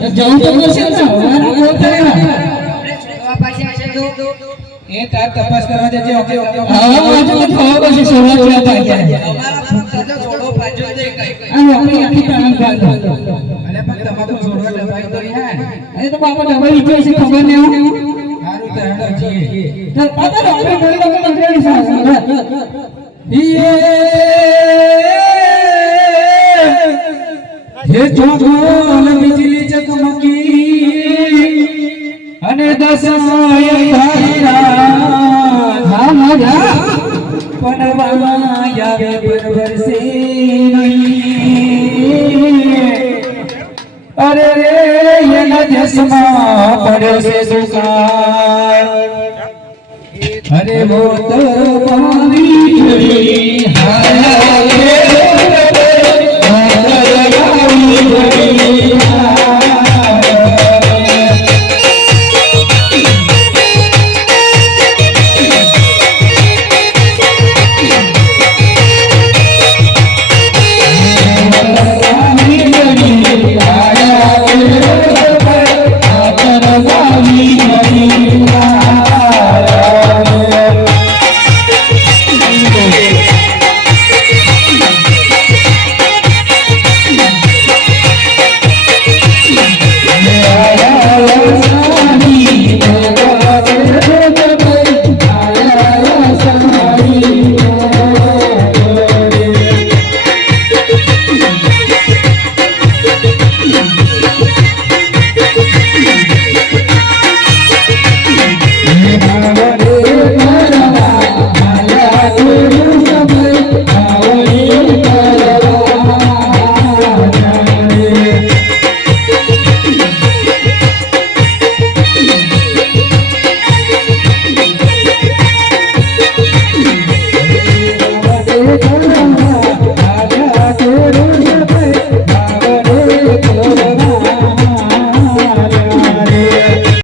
जाऊं तो कसे ना वारा बोलता है ये तार तपास करवा देजे ओके हां आज तो खाओ कसे सोळा किलो पाहिजे અમારા ફક્ત છોડો પાજો દે કઈ અને આપણી આખી કામ ગાલ અલે પણ તમાકુ છોડવા ડબાઈ તો યાર એ તો બાપા ડબાઈ છે છે ખબર ને હારું તો હેડો જીએ તો પાતા આપણે બોલી લોકો મંત્રી સાહેબ ये चौगोल बिजली चकमकी अने दसाय धारा हां मजा पनवाया वे परवर से अरे रे ये नजस्मा पड़े से दुकान अरे वो तो पानी हाय